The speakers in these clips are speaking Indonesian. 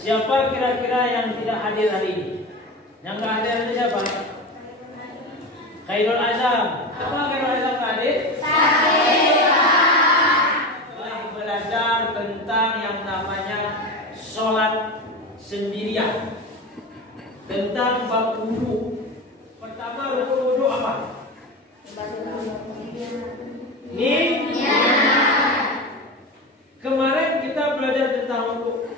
Siapa kira-kira yang tidak hadir hari ini? Yang nggak hadir itu siapa? Khairul Azam. Apa Khairul Azam nggak hadir? Telah belajar tentang yang namanya sholat sendirian. Tentang bab wudu. Pertama rukun wudu apa? Kemarin kita belajar tentang wudu.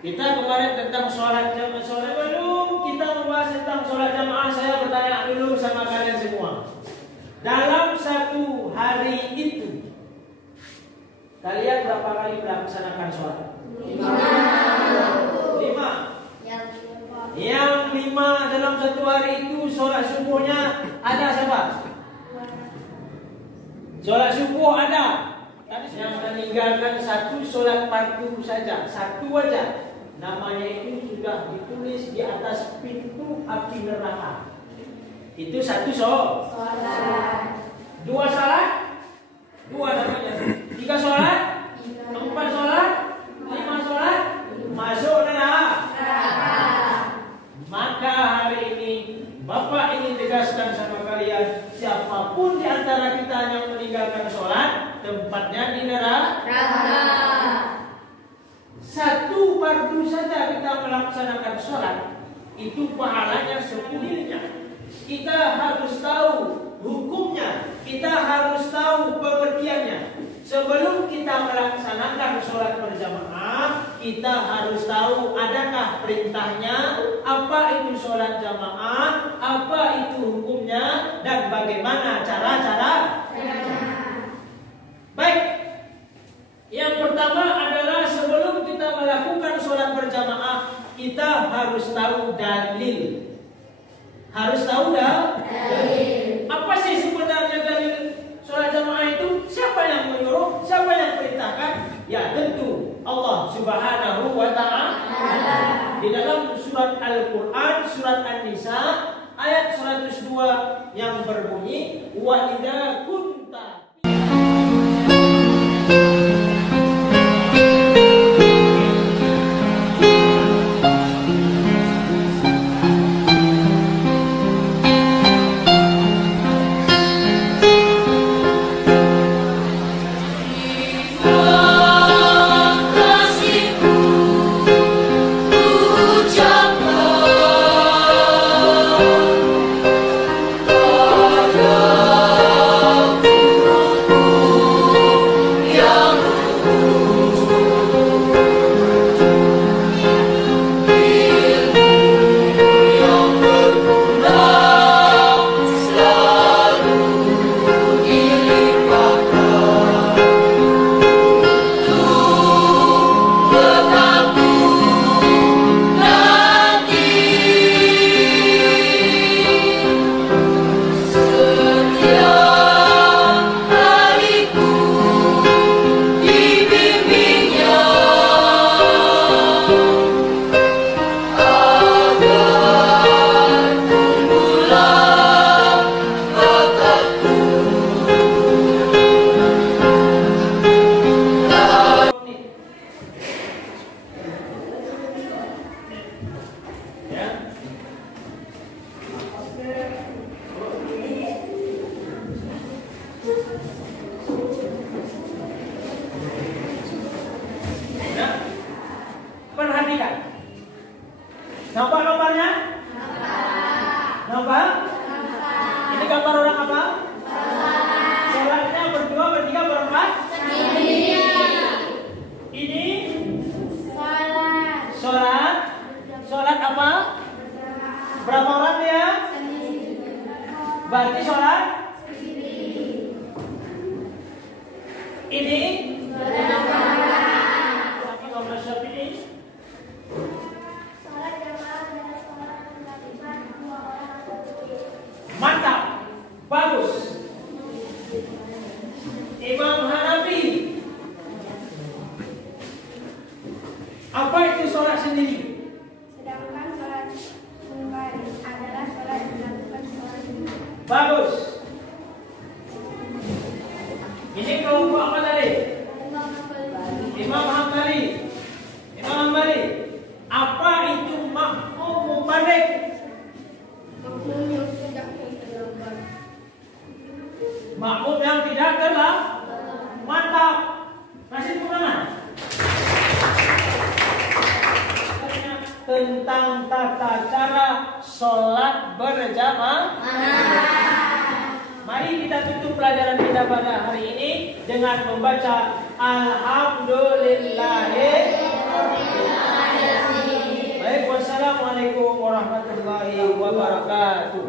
Kita kemarin tentang sholat jamaah. Belum kita membahas tentang sholat jamaah. Saya bertanya dulu sama kalian semua. Dalam satu hari itu, kalian berapa kali melaksanakan sholat? 5. Yang 5 dalam satu hari itu sholat subuhnya ada siapa? Sholat subuh ada. Yang meninggalkan satu sholat fardu saja, satu aja. Namanya itu sudah ditulis di atas pintu api neraka. Itu satu sholat. 2 sholat? 2 namanya. 3 sholat? 4 sholat? 5 sholat? Masuk neraka. Maka hari ini Bapak ingin tegaskan sama kalian, siapapun di antara kita yang meninggalkan sholat, tempatnya di neraka. Satu fardu saja kita melaksanakan sholat, itu pahalanya 10. Kita harus tahu hukumnya, kita harus tahu pengertiannya. Sebelum kita melaksanakan sholat berjamaah, kita harus tahu adakah perintahnya, apa itu sholat jamaah, apa itu hukumnya, dan bagaimana cara-cara. Baik, yang pertama adalah sebelum kita melakukan sholat berjamaah, kita harus tahu dalil. Harus tahu dalil. Apa sih sebenarnya dalil sholat jamaah itu? Siapa yang menyuruh? Siapa yang perintahkan? Ya tentu Allah Subhanahu wa ta'ala. Di dalam surat Al-Quran, surat An-Nisa, ayat 102 yang berbunyi, wa idza kunta. Nampak gambarnya? Nampak? Ini gambar orang apa? Sholatnya berdua, bertiga, berempat? Ini? Sholat. Sholat apa? Berapa orang dia? Berarti sholat? Ini? Mantap, bagus. Imam Hanafi, apa itu sholat sendiri? Sedangkan sholat munfarid adalah sholat yang dilakukan seorang sendiri. Bagus. Ini kelompok apa tadi? Imam Hambali. Imam Hambali. Apa tentang tata cara sholat berjamaah. Mari kita tutup pelajaran kita pada hari ini dengan membaca Alhamdulillahirobbilalamin. Baik, wassalamualaikum warahmatullahi wabarakatuh.